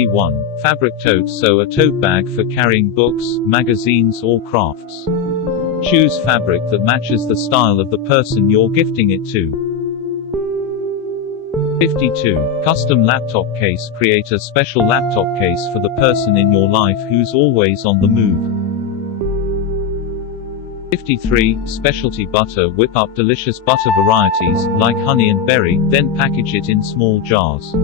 61. Fabric tote. Sew a tote bag for carrying books, magazines or crafts. Choose fabric that matches the style of the person you're gifting it to. 52. Custom laptop case. Create a special laptop case for the person in your life who's always on the move. 53. Specialty butter. Whip up delicious butter varieties, like honey and berry, then package it in small jars.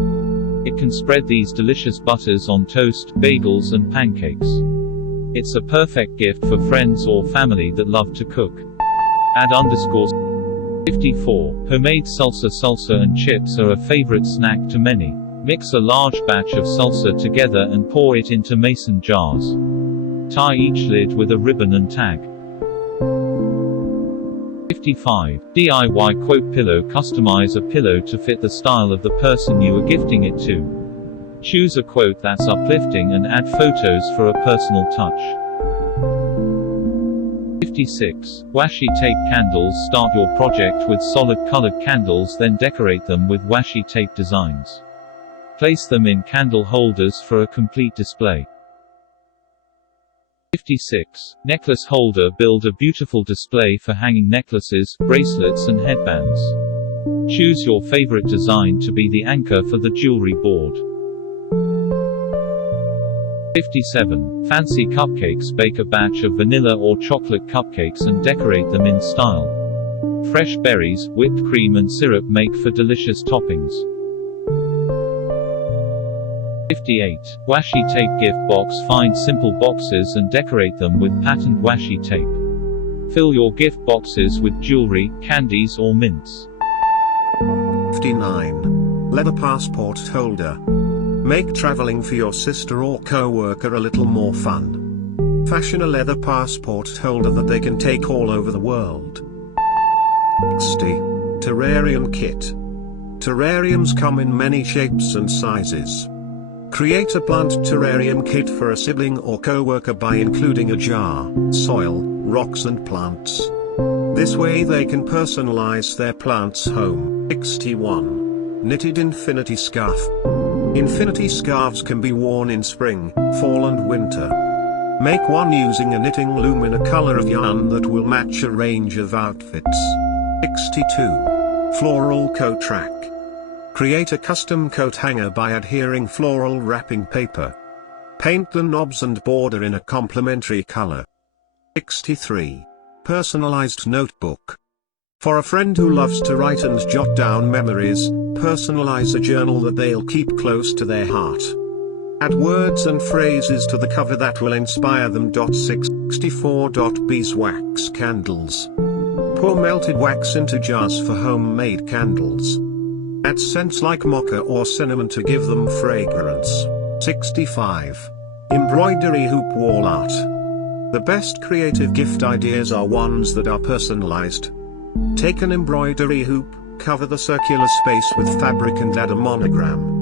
It can spread these delicious butters on toast, bagels and pancakes. It's a perfect gift for friends or family that love to cook. Add underscores. 54. Homemade salsa. Salsa and chips are a favorite snack to many. Mix a large batch of salsa together and pour it into mason jars. Tie each lid with a ribbon and tag. 55. DIY quote pillow. Customize a pillow to fit the style of the person you are gifting it to. Choose a quote that's uplifting and add photos for a personal touch. 56. Washi tape candles. Start your project with solid colored candles, then decorate them with washi tape designs. Place them in candle holders for a complete display. 56. Necklace holder. Build a beautiful display for hanging necklaces, bracelets and headbands. Choose your favorite design to be the anchor for the jewelry board. 57. Fancy cupcakes. Bake a batch of vanilla or chocolate cupcakes and decorate them in style. Fresh berries, whipped cream and syrup make for delicious toppings. 58. Washi tape gift box. Find simple boxes and decorate them with patterned washi tape. Fill your gift boxes with jewelry, candies or mints. 59. Leather passport holder. Make traveling for your sister or co-worker a little more fun. Fashion a leather passport holder that they can take all over the world. 60. Terrarium Kit. Terrariums come in many shapes and sizes. Create a plant terrarium kit for a sibling or co-worker by including a jar, soil, rocks and plants. This way they can personalize their plant's home. 61. Knitted infinity scarf. Infinity scarves can be worn in spring, fall and winter. Make one using a knitting loom in a color of yarn that will match a range of outfits. 62. Floral coat rack. Create a custom coat hanger by adhering floral wrapping paper. Paint the knobs and border in a complementary color. 63. Personalized notebook. For a friend who loves to write and jot down memories, personalize a journal that they'll keep close to their heart. Add words and phrases to the cover that will inspire them. 64. Beeswax candles. Pour melted wax into jars for homemade candles. Add scents like mocha or cinnamon to give them fragrance. 65. Embroidery hoop wall art. The best creative gift ideas are ones that are personalized. Take an embroidery hoop, cover the circular space with fabric and add a monogram.